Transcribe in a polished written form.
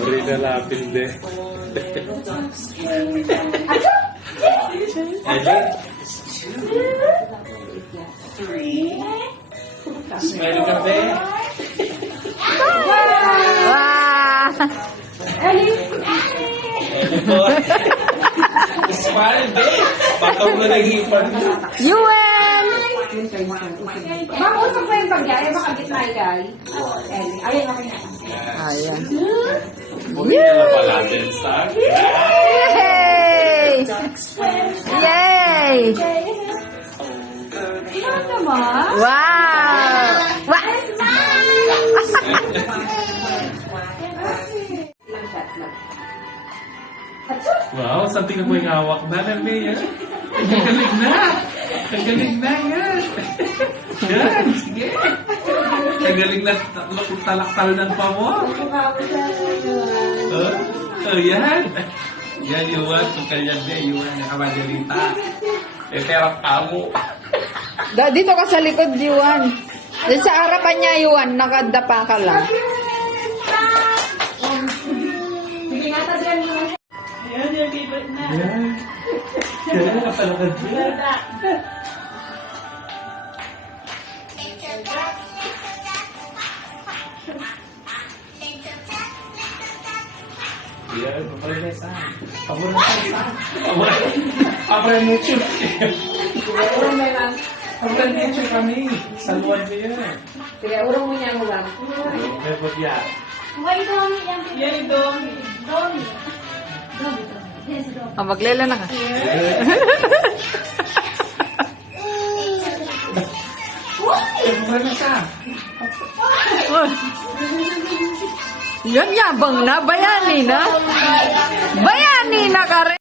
Buri na lapin din. Smile ka ba? Wow! Smile ba? Pataw na nag-ipan na. Yuen! Ma'am, usap ko yung pagyaya, baka gitna ikay. Ayun, okay na. Ayan. Buri na lang pala din sa Yay! Yay! Ano naman? Wow! Wow! Ilang shots lang. Wow, something na po yung hawak na. Nami, yan. Ang galing na. Ang galing na, yan. Yan, sige. Ang galing na talaktal ng pa mo. Oh, yan. Yan, Yuan. Kung kanyan ba, Yuan. Nakamadalita. Terap ka mo. Dito ka sa likod, Yuan. Dito sa harapan niya, Yuan. Nakadapa ka lang. Sige nga, tabihan mo. Yan, yung favorite na. Yan. Yan, nakapalakad dyan. Yan, paparin na isa. Paparin na isa. Paparin na isa. Urong na lang. Paparin na isa kami. Saluan ko yan. Sige, urong mo niya mo lang. May bagya. May domi yan. Yan, domi. Domi. Yes, domi. Maglela na ka. Paparin na isa. Yan, yabang na. Bayani na.